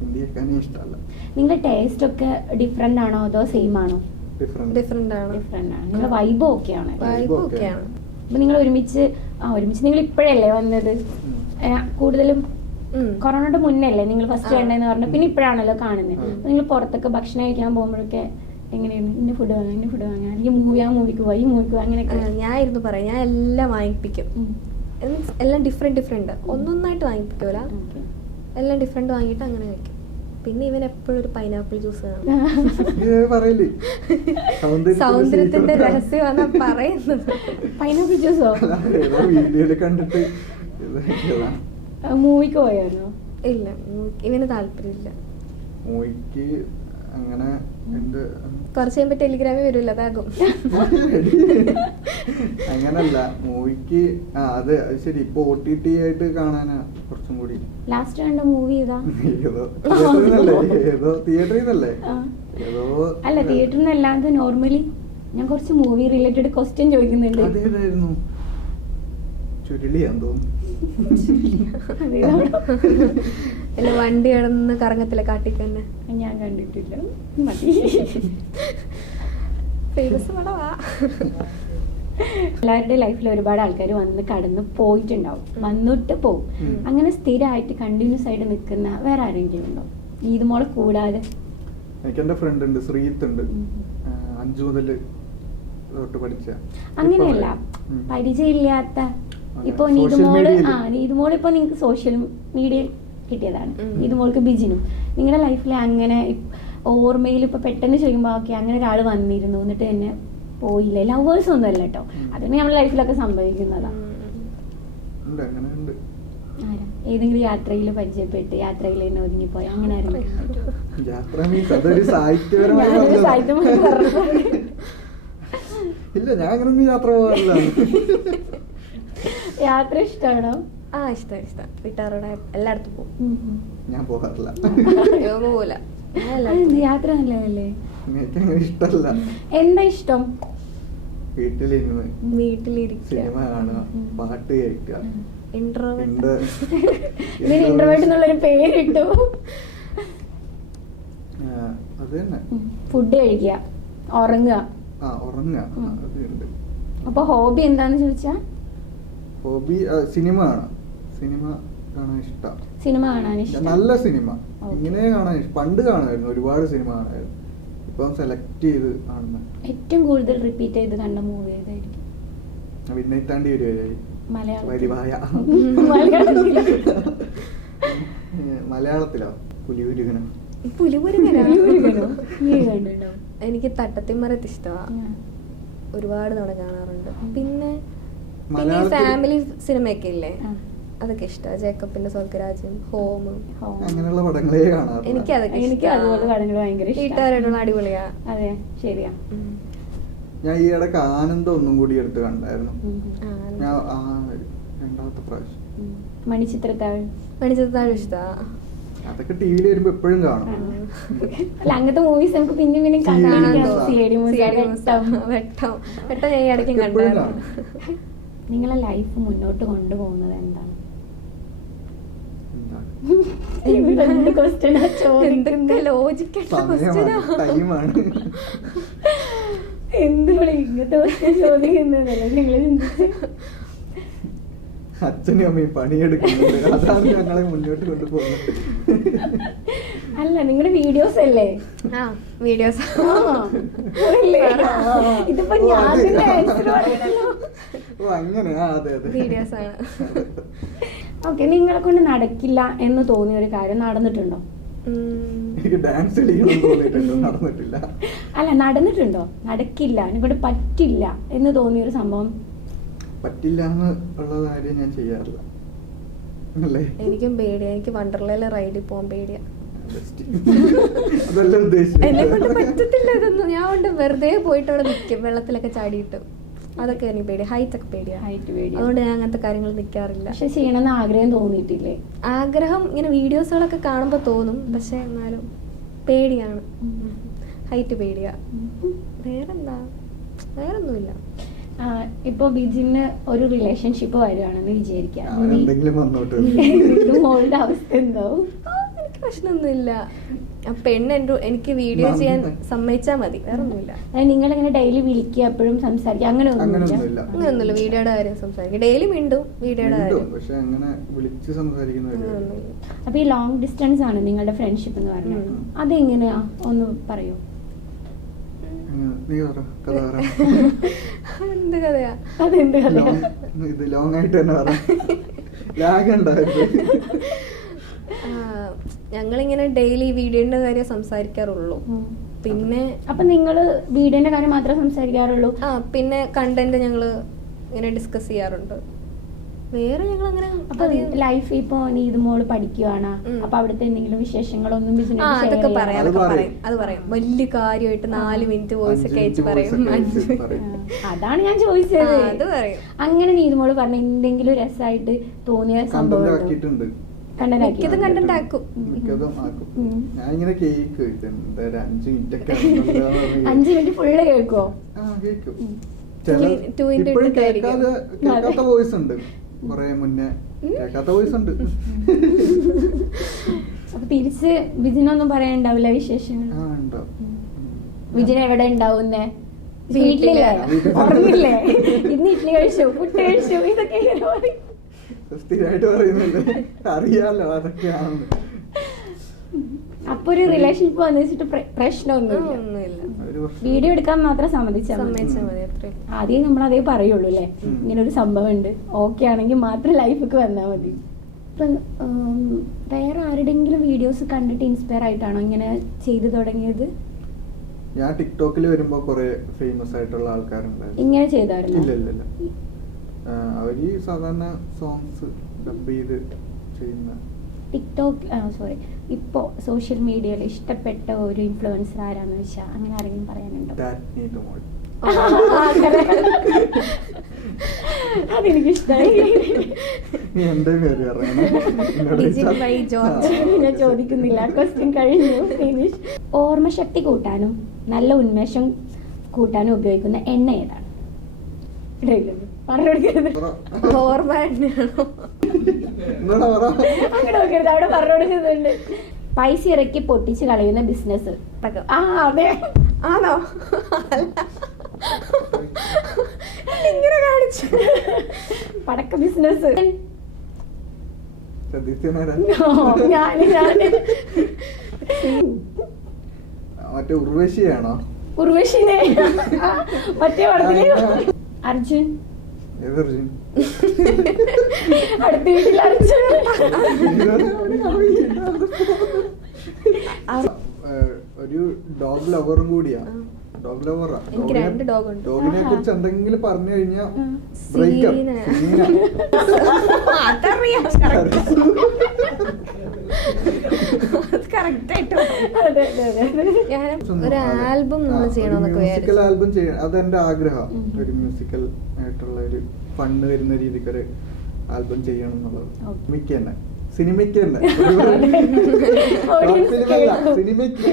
ഹിന്ദി കേൾക്കാനേ ഇഷ്ടമല്ല. നിങ്ങളുടെ ടേസ്റ്റ് ഒക്കെ ഡിഫറെന്റ് ആണോ അതോ സെയിം ആണോ? ഡിഫറെന്റ് ആണ്. നിങ്ങളുടെ വൈബ് ഓക്കെയാണ്? അപ്പൊ നിങ്ങൾ ഒരുമിച്ച് നിങ്ങൾ ഇപ്പോഴല്ലേ വന്നത്? കൂടുതലും കൊറോണയുടെ മുന്നേ അല്ലേ നിങ്ങൾ ഫസ്റ്റ് വേണ്ടെന്ന് പറഞ്ഞു, പിന്നെ ഇപ്പോഴാണല്ലോ കാണുന്നത്. നിങ്ങൾ പുറത്തൊക്കെ ഭക്ഷണം കഴിക്കാൻ പോകുമ്പോഴൊക്കെ എങ്ങനെയാണ്? ഇന്ന ഫുഡ് വാങ്ങാൻ അല്ലെങ്കിൽ മൂവിക്ക് പോയി അങ്ങനെയൊക്കെ? ഞാൻ ഇരുന്ന് പറയാം, ഞാൻ എല്ലാം വാങ്ങിപ്പിക്കും, എല്ലാം ഡിഫറെന്റ് ഒന്നൊന്നായിട്ട് വാങ്ങിപ്പിക്കൂല, എല്ലാം ഡിഫറെന്റ് വാങ്ങിയിട്ട് അങ്ങനെ കഴിക്കും. പിന്നെ ഇവൻ എപ്പോഴും ഒരു പൈനാപ്പിൾ ജ്യൂസ് സൗന്ദര്യത്തിന്റെ രഹസ്യമാണ് പറയുന്നത്. പൈനാപ്പിൾ ജ്യൂസോ? മൂവിക്ക് പോയായിരുന്നോ? ഇല്ല, ഇവന് താല്പര്യമില്ല മൂവിക്ക്. അങ്ങനെ കുറച്ച് കഴിയുമ്പോ ടെലിഗ്രാമിൽ വരില്ല, അതാകും. അങ്ങനല്ല, മൂവിക്ക് അത് ശരി. ഇപ്പൊ OTT ആയിട്ട് കാണാനാ കുറച്ചും കൂടി. ലാസ്റ്റ് കണ്ട മൂവി ഏതാ? ഏതോ തിയേറ്ററിൽ നിന്നല്ലേ? അല്ല, തിയേറ്ററിൽ നിന്നല്ലാതെ നോർമലി ഞാൻ കുറച്ച് മൂവി റിലേറ്റഡ് ക്വസ്റ്റ്യൻ ചോദിക്കുന്നുണ്ട്. അതേതായിരുന്നു? ചുരുളിയാന്ന് തോന്നുന്നു. അല്ല, വണ്ടി കിടന്ന് കറങ്ങത്തില്ല കാട്ടിൽ തന്നെ. ഞാൻ കണ്ടിട്ടില്ല. എല്ലാവരുടെ ലൈഫിൽ ഒരുപാട് ആൾക്കാർ വന്ന് കടന്ന് പോയിട്ടുണ്ടാവും, വന്നിട്ട് പോകും. അങ്ങനെ സ്ഥിരമായിട്ട് കണ്ടിന്യൂസ് ആയിട്ട് നിൽക്കുന്ന വേറെ ആരെങ്കിലും ഉണ്ടോ നീതുമോളെ കൂടാതെ? എനിക്ക് എന്റെ ഫ്രണ്ട് ഉണ്ട്, ശ്രീത്ത് ഉണ്ട്, 5 മുതൽ തൊട്ട് പഠിച്ച. അങ്ങനെയല്ല, പരിചയമില്ലാത്ത. ഇപ്പൊ നീതുമോൾ ഇപ്പൊ നിങ്ങൾക്ക് സോഷ്യൽ മീഡിയ കിട്ടിയതാണ്, നീതുമോൾക്ക് ബിജിനും. നിങ്ങളുടെ ലൈഫിൽ അങ്ങനെ ഓർമ്മയിൽ ഇപ്പൊ പെട്ടെന്ന് ചോദിക്കുമ്പോ ഓക്കെ അങ്ങനെ ഒരാൾ വന്നിരുന്നു എന്നിട്ട് തന്നെ പോയില്ലേ? ലവേഴ്സ് ഒന്നും അല്ല കേട്ടോ, അതൊക്കെ നമ്മുടെ ലൈഫിലൊക്കെ സംഭവിക്കുന്നതാണ്. ഉണ്ട്, അങ്ങനെ ഉണ്ട്. ആരാ? ഏതെങ്കിലും യാത്രയിൽ പരിചയപ്പെട്ട് യാത്രയിൽ തന്നെ ഒതുങ്ങിപ്പോയി അങ്ങനെ ആരെങ്കിലും? യാത്ര മീൻസ് അതൊരു സാഹിത്യപരമായി ഞാനൊരു പറഞ്ഞതാ. സാഹിത്യമായി പറഞ്ഞതാണ്. ഇല്ല, ഞാൻ അങ്ങനൊന്നും യാത്ര പോകാറില്ല. യാത്ര ഇഷ്ടമാണോ? ആ ഇഷ്ടം വീട്ടുകാരോടെ എല്ലായിടത്തും പോകും. ഞാൻ പോകാറില്ല. അയ്യോ പോകൂല. ഞാൻ അതെന്ത് എല്ലായിടത്തും യാത്ര നല്ലതല്ലേ? എനിക്ക് അങ്ങനെ ഇഷ്ടമല്ല. എന്താ ഇഷ്ടം? വീട്ടിലിരുന്ന് വീട്ടിലിരിക്കുക, സിനിമ കാണുക, പാട്ട് കേൾക്കുക. ഇൻട്രോവേർട്ട്. ഇതിന് ഇന്റർവേർട്ട് എന്നുള്ളൊരു പേരിട്ടു. അത് തന്നെ. ഫുഡ് കഴിക്കുക, ഉറങ്ങുക. ഉറങ്ങുക. അതുണ്ട്. അപ്പൊ ഹോബി എന്താന്ന് ചോദിച്ചാ? ഹോബി സിനിമ കാണാം. സിനിമ കാണാൻ ഇഷ്ടം. സിനിമ കാണാൻ ഇഷ്ടം. നല്ല സിനിമ Okay. ഇങ്ങനെ കാണാൻ പണ്ട് കാണുമായിരുന്നു, ഒരുപാട് സിനിമ കാണുമായിരുന്നു. ഇപ്പം സെലക്ട് ചെയ്ത് കാണുന്ന ഏറ്റവും കൂടുതൽ റിപ്പീറ്റ് ചെയ്ത് കണ്ട മൂവി ഏതായിരിക്കും? വിണ്ണൈത്താണ്ടി വരുവായി. വരുവായ മലയാളത്തിലോ? മലയാളത്തിലോ? പുലിയുരുകനം. പുലിമുരുകനോ? നീ കണ്ടിട്ടുണ്ടോ? എനിക്ക് തട്ടത്തിമറത്ത് ഇഷ്ടമാണ്, ഒരുപാട് തവണ കാണാറുണ്ട്. പിന്നെ ഫാമിലി സിനിമയൊക്കെ ഇല്ലേ, അതൊക്കെ ഇഷ്ടമാണ്. ജേക്കബിന്റെ സ്വർഗരാജ്യം, ഹോം, അങ്ങനെയുള്ള പടങ്ങളെ കാണാറ്. എനിക്ക് അതൊക്കെ എനിക്ക് അതുപോലെ പടങ്ങൾ ഭയങ്കര ഇഷ്ടമാണ്. വീട്ടുകാരായിട്ടുള്ള അടിപൊളിയാ. അതെ, ശരിയാ. ഞാൻ ഈ ഇടയ്ക്ക് ആനന്ദം ഒന്നും കൂടി എടുത്ത് കണ്ടായിരുന്നു. ആ, ഞാൻ രണ്ടാമത്തെ പ്രാവശ്യം. മണിച്ചിത്രത്താഴ്. മണിച്ചിത്രത്താഴ് ഇഷ്ടാ. അതൊക്കെ ടി വിയിൽ വരുമ്പോ എപ്പോഴും കാണും. അല്ല, അങ്ങനത്തെ മൂവീസ് നമുക്ക് പിന്നെ പിന്നെ വെട്ടം ഞാൻ ഈ ഇടയ്ക്കും എപ്പോഴും കണ്ടായിരുന്നു. കാണും. നിങ്ങളെ ലൈഫ് മുന്നോട്ട് കൊണ്ടുപോകുന്നത് എന്താണ്? എന്താണ്? എന്തൊക്കെ ലോജിക്കായിട്ടുള്ള ക്വസ്റ്റ്യനാ. ടൈമാണ്. എന്തുകൊണ്ട് ഇങ്ങനത്തെ ക്വസ്റ്റ്യൻ ചോദിക്കുന്നതല്ലേ നിങ്ങൾ ചിന്തിച്ച്? അച്ഛനും അമ്മയും പണിയെടുക്കുന്നുണ്ട്, അതാണ് ഞങ്ങളെ മുന്നോട്ട് കൊണ്ടുപോകുന്നത്. അല്ല, നിങ്ങളുടെ വീഡിയോസ് അല്ലേ? ആ വീഡിയോസ്. ഇതിപ്പോ ഞാൻ അതിന്റെ answer പറയണല്ലോ. ഓ അങ്ങനെ. അതെ അതെ, വീഡിയോസ് ആണ്. ഓക്കെ, നിങ്ങളെ കൊണ്ട് നടക്കില്ല എന്ന് തോന്നിയ ഒരു കാര്യം നടന്നിട്ടുണ്ടോ? എനിക്ക് ഡാൻസ് കളിക്കണം തോന്നിയിട്ടുണ്ടോ? നടന്നിട്ടില്ല. അല്ല, നടന്നിട്ടുണ്ടോ? നടക്കില്ല, എന്നെക്കൊണ്ട് പറ്റില്ല എന്ന് തോന്നിയൊരു സംഭവം? പറ്റില്ല എന്ന് ഉള്ള കാര്യം ഞാൻ ചെയ്യാറില്ല അല്ലേ. എനിക്കും പേടിയാ. എനിക്ക് വണ്ടർലയിലെ റൈഡിൽ പോകാൻ പേടിയാ. അതല്ല ഉദ്ദേശിച്ചത്. എന്നെ കൊണ്ട് പറ്റത്തില്ല ഇതൊന്നും. ഞാൻ കൊണ്ട് വെറുതെ പോയിട്ട് അവിടെ നിൽക്കും, വെള്ളത്തിലൊക്കെ ചാടിയിട്ട്. അതൊക്കെ എനിക്ക് പേടി. ഹൈറ്റ് ഒക്കെ പേടിയാ. ഹൈറ്റ് പേടി. അതുകൊണ്ട് ഞാൻ അങ്ങനത്തെ കാര്യങ്ങൾ നിൽക്കാറില്ല. പക്ഷെ ചെയ്യണമെന്ന് ആഗ്രഹം തോന്നിയിട്ടില്ലേ? ആഗ്രഹം ഇങ്ങനെ വീഡിയോസുകളൊക്കെ കാണുമ്പോൾ തോന്നും, പക്ഷെ എന്നാലും പേടിയാണ്. ഹൈറ്റ് പേടിയാ. വേറെന്താ? വേറൊന്നുമില്ല. ഇപ്പൊ ബിജിന് ഒരു റിലേഷൻഷിപ്പ് വരുവാണെന്ന് വിചാരിക്കാം. എന്തെങ്കിലും വന്നോട്ട്. മോളുടെ അവസ്ഥ എന്താവും? എനിക്ക് പ്രശ്നമൊന്നുമില്ല. പെണ്ണ് എനിക്ക് വീഡിയോ ചെയ്യാൻ സമ്മതിച്ചാൽ മതി, വേറെ ഒന്നുമില്ല. നിങ്ങളിങ്ങനെ ഡെയിലി വിളിക്കുക, എപ്പോഴും സംസാരിക്കുക, അങ്ങനെ അങ്ങനെയൊന്നുമില്ല. അങ്ങനെയൊന്നുമില്ല. വീഡിയോയുടെ കാര്യം സംസാരിക്കും, ഡെയിലി മിണ്ടും വീഡിയോയുടെ കാര്യം. പക്ഷെ അങ്ങനെ വിളിച്ച് സംസാരിക്കുന്ന അപ്പൊ ഈ ലോങ് ഡിസ്റ്റൻസ് ആണ് നിങ്ങളുടെ ഫ്രണ്ട്ഷിപ്പ് എന്ന് പറഞ്ഞത്. അതെങ്ങനെയാ ഒന്ന് പറയൂ. നീ പറ, കഥ പറ. എന്ത് കഥയാ? അതെന്ത് കഥയാ? ഇത് ലോങ് ആയിട്ട് തന്നെ പറ. ലാഗ് ഉണ്ടായിരുന്നു. ഞങ്ങളിങ്ങനെ ഡെയിലി വീഡിയോന്റെ കാര്യം സംസാരിക്കാറുള്ളൂ. പിന്നെ അപ്പൊ നിങ്ങള് വീഡിയോന്റെ കാര്യം മാത്രമേ സംസാരിക്കാറുള്ളൂ? പിന്നെ കണ്ടന്റ് ഞങ്ങള് ഇങ്ങനെ ഡിസ്കസ് ചെയ്യാറുണ്ട്. വേറെ ഞങ്ങൾ അങ്ങനെ ലൈഫ് ഇപ്പൊ നീ ഇത് മോള് പഠിക്കുവാണ്, അപ്പൊ അവിടുത്തെ എന്തെങ്കിലും വിശേഷങ്ങളൊന്നും അതൊക്കെ പറയാം. അത് പറയാം. വലിയ കാര്യമായിട്ട് 4 മിനിറ്റ് വോയിസ് ഒക്കെ അയച്ച് പറയും. അതാണ് ഞാൻ ചോദിച്ചത്. അത് പറയും. അങ്ങനെ നീ ഇത് മോള് പറഞ്ഞ എന്തെങ്കിലും രസമായിട്ട് തോന്നിയ സംഭവം? മിക്കതും കണ്ടന്റ് ആക്കും. ഞാൻ ഇങ്ങനെ കേക്ക് 5 മിനിറ്റ് ഒക്കെ 5 മിനിറ്റ് ഫുള്ള് കേൾക്കുവോ? കേൾക്കാത്ത വോയിസ് ഉണ്ട്, കൊറേ മുന്നേ കേൾക്കാത്ത വോയിസ് ഉണ്ട്. അപ്പൊ തിരിച്ച് ബിജിനൊന്നും പറയാനുണ്ടാവില്ല വിശേഷങ്ങൾ? ബിജിന എവിടെ ഉണ്ടാവുന്നേ? വീട്ടിലില്ലേ? ഉറങ്ങില്ലേ? ഇന്ന് ഇഡ്ഡലി കഴിച്ചു, പുട്ട് കഴിച്ചു, ഇതൊക്കെ സ്ഥിരമായിട്ട് പറയുന്നില്ല, അറിയാലോ അതൊക്കെയാണ്. അപ്പൊ ഒരു റിലേഷൻഷിപ്പ് വന്നു വെച്ചിട്ട് പ്രശ്നമൊന്നുമില്ല. വീഡിയോ എടുക്കാൻ മാത്രം സമ്മതിച്ചാൽ മതി. ആദ്യം നമ്മൾ അതേ പറയുള്ളൂ അല്ലേ, ഇങ്ങനെ ഒരു സംഭവം ഉണ്ട്, ഓക്കെ ആണെങ്കിൽ മാത്രം ലൈഫിക്ക് വന്നാൽ മതി. ഇപ്പൊ വേറെ ആരുടെങ്കിലും വീഡിയോസ് കണ്ടിട്ട് ഇൻസ്പയർ ആയിട്ടാണോ ഇങ്ങനെ ചെയ്തു തുടങ്ങിയത്? ഞാൻ ടിക്ടോക്കിൽ വരുമ്പോ കുറെ ഫേമസ് ആയിട്ടുള്ള ആൾക്കാരുണ്ടായിരുന്നു. ഇങ്ങനെ ചെയ്തായിരുന്നു? ഇല്ല അവര് സാധാരണ സോങ്സ് ഡബ് ചെയ്ത് ചെയ്യുന്ന ടിക്ടോക്ക് സോറി ഇപ്പോൾ സോഷ്യൽ മീഡിയയിൽ ഇഷ്ടപ്പെട്ട ഒരു ഇൻഫ്ലുവൻസർ ആരാന്ന് വെച്ചാൽ അങ്ങനെ ആരെങ്കിലും പറയാനുണ്ടോ? ഡാറ്റ്നി ടോമോൾ. അതെനിക്ക് ഇഷ്ടമായി. നീ എന്റെ പേര് പറയണം. എന്നോട് ഡിജിൻ ചോദിച്ചാൽ- ബൈ ജോർജ്. ഞാൻ ചോദിക്കുന്നില്ല, ക്വസ്റ്റ്യൻ കഴിഞ്ഞു, ഫിനിഷ്. ഓർമ്മശക്തി കൂട്ടാനും നല്ല ഉന്മേഷം കൂട്ടാനും ഉപയോഗിക്കുന്ന എണ്ണ ഏതാണ്? പറഞ്ഞു കൊടുക്കരുത്, പറ. ഓർമ്മ തന്നെയാണോ? എന്നോടാ പറ. അങ്ങനെ നോക്കരുത്, അവിടെ പറഞ്ഞു കൊടുക്കുന്നുണ്ട്. പൈസ ഇറക്കി പൊട്ടിച്ച് കളയുന്ന ബിസിനസ്. ആ അതെ. ആണോ? അല്ല. ഇങ്ങനെ കാണിച്ചു. പടക്ക ബിസിനസ്. ശ്രദ്ധിച്ചേനാരാ? ഞാന് മറ്റേ ഉർവശിയാണോ? ഉർവശിനെ മറ്റേ പടത്തില് അർജുൻ. ഏത് അർജുൻ? അടുത്ത വീട്ടിൽ അർജുൻ. ഒരു ഡോഗ് ലവറും കൂടിയാ. ഡോഗ് ലവറാ. എനിക്ക് 2 dog ഉണ്ട്. ഡോഗിനെ കുറിച്ച് എന്തെങ്കിലും പറഞ്ഞു കഴിഞ്ഞാൽ സീന. അതറിയാം. കറക്റ്റ് ആയിട്ട് അതെ അതെ അതെ. ഞാൻ ഒരു ആൽബം നമ്മൾ ചെയ്യണമെന്നൊക്കെ മ്യൂസിക്കൽ വിചാരിച്ചു. ആൽബം ചെയ്യണം, അതെന്റെ ആഗ്രഹം. ഒരു മ്യൂസിക്കൽ ആയിട്ടുള്ള ഒരു ഫണ്ട് വരുന്ന രീതിക്ക് ഒരു ആൽബം ചെയ്യണം എന്നുള്ളത്. Okay. മിക്ക തന്നെ സിനിമയ്ക്ക് തന്നെ Audience സിനിമയ്ക്ക് കേൾക്കും. സിനിമയ്ക്ക്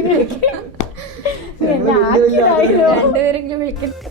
എന്നെ ഞങ്ങള് വലിയ വലിയ ആക്കിയതായിരുന്നു. ആൾക്കാരാ. രണ്ടുപേരെങ്കിലും വിളിക്കട്ടെ.